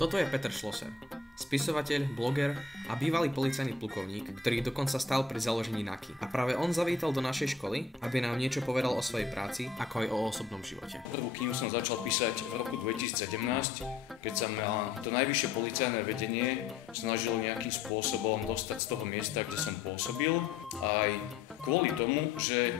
Toto je Peter Schlosser, spisovateľ, bloger a bývalý policajný plukovník, ktorý dokonca stál pri založení NAKY. A práve on zavítal do našej školy, aby nám niečo povedal o svojej práci, ako aj o osobnom živote. Prvú knihu som začal písať v roku 2017, keď sa ma to najvyššie policajné vedenie snažilo nejakým spôsobom dostať z toho miesta, kde som pôsobil. Aj kvôli tomu, že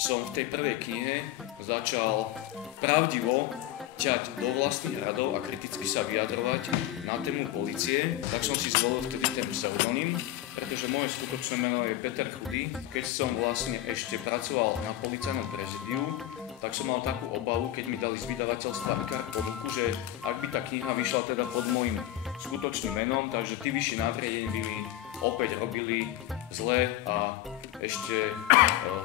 som v tej prvej knihe začal pravdivo ťať do vlastných radov a kriticky sa vyjadrovať na tému polície, tak som si zvolil vtedy ten pseudonym, pretože moje skutočné meno je Peter Chudý. Keď som vlastne ešte pracoval na policajnom prezidiu, tak som mal takú obavu, keď mi dali z vydavateľstva IKAR ponuku, že ak by tá kniha vyšla teda pod môjim skutočným menom, takže tí vyšší nadriadení by mi opäť robili zle a ešte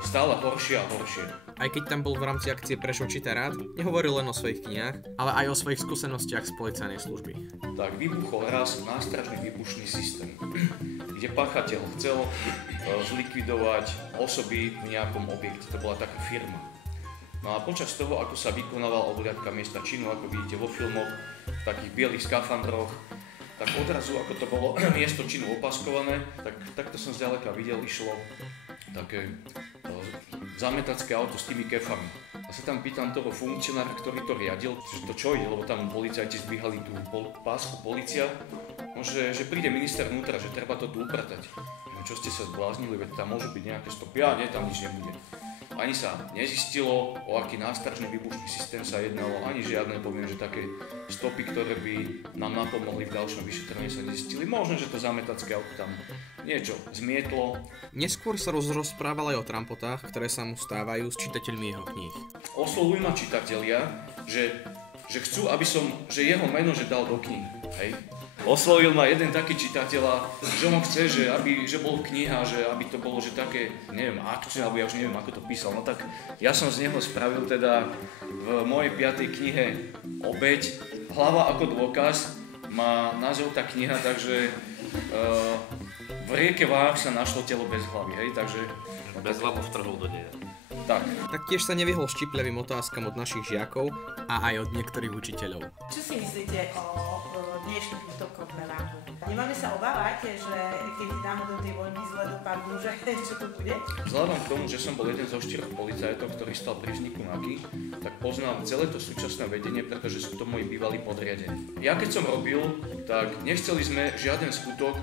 stále horšie a horšie. Aj keď tam bol v rámci akcie Prešov číta rád, nehovoril len o svojich knihách, ale aj o svojich skúsenostiach z policajnej služby. Tak vybuchol raz nástražný výbušný systém, kde páchateľ chcel zlikvidovať osoby v nejakom objekte, to bola taká firma. No a počas toho, ako sa vykonávala obhliadka miesta činu, ako vidíte vo filmoch, v takých bielých skafandroch, tak odrazu, ako to bolo miesto činu opaskované, takto som zďaleka videl, išlo také zametacké auto s tými kefami. A sa tam pýtam toho funkcionára, ktorý to riadil, že to čo ide, lebo tam policajti zdvíhali tú pásku polícia, no, že príde minister vnútra, že treba to tu upratať. No čo ste sa zbláznili, veď tam môžu byť nejaké stopy, a nie, tam nič nebude. Ani sa nezistilo, o aký nástražný výbušný systém sa jednalo, ani žiadne, poviem, že také stopy, ktoré by nám napomohli v ďalšom vyšetrení, sa nezistili. Možno, že to zametacké auto tam niečo zmietlo. Neskôr sa rozprával aj o trampotách, ktoré sa mu stávajú s čitateľmi jeho kníh. Oslovujú ma čitatelia, že chcú, že jeho meno dal do kníh, hej. Oslovil ma jeden taký čitateľ, že on chce, že bol kniha, že aby to bolo, že také, neviem, akčné, alebo ja už neviem, ako to písal. No tak ja som z neho spravil teda v mojej 5. knihe Obeť. Hlava ako dôkaz má názov tá kniha, takže v rieke Váh sa našlo telo bez hlavy, hej, takže... Bez hlavu vtrhol do deja. Tak. Taktiež sa nevyhol štipľavým otázkam od našich žiakov a aj od niektorých učiteľov. Čo si myslíte o dnešných útokoch na NAKU? Nemáme sa obávať, že keď náhodou tie voľby zle dopadnú, že čo to bude? Vzhľadom k tomu, že som bol jeden zo 4 policajtov, ktorý stal pri vzniku NAKY, tak poznám celé to súčasné vedenie, pretože sú to moji bývalí podriadení. Ja keď som robil, tak nechceli sme žiaden skutok,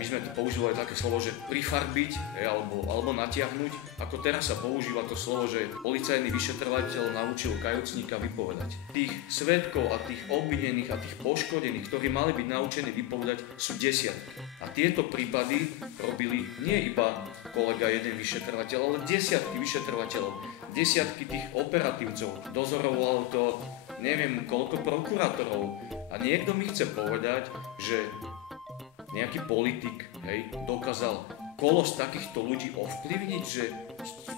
my sme to používali také slovo, že prifarbiť alebo natiahnuť, ako teraz sa používa to slovo, že policajný vyšetrovateľ naučil kajúcnika vypovedať. Tých svedkov a tých obvinených a tých poškodených, ktorí mali byť naučení vypovedať, sú desiatky. A tieto prípady robili nie iba kolega jeden vyšetrovateľ, ale desiatky vyšetrovateľov, desiatky tých operatívcov. Dozorovalo to neviem koľko prokurátorov. A niekto mi chce povedať, že nejaký politik, hej, dokázal kolos takýchto ľudí ovplyvniť, že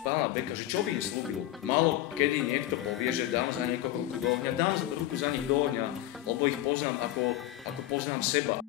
pána Beka, že čo by im slúbil. Málo kedy niekto povie, že dám za niekoho ruku do ohňa, dám ruku za nich do ohňa, lebo ich poznám ako poznám seba.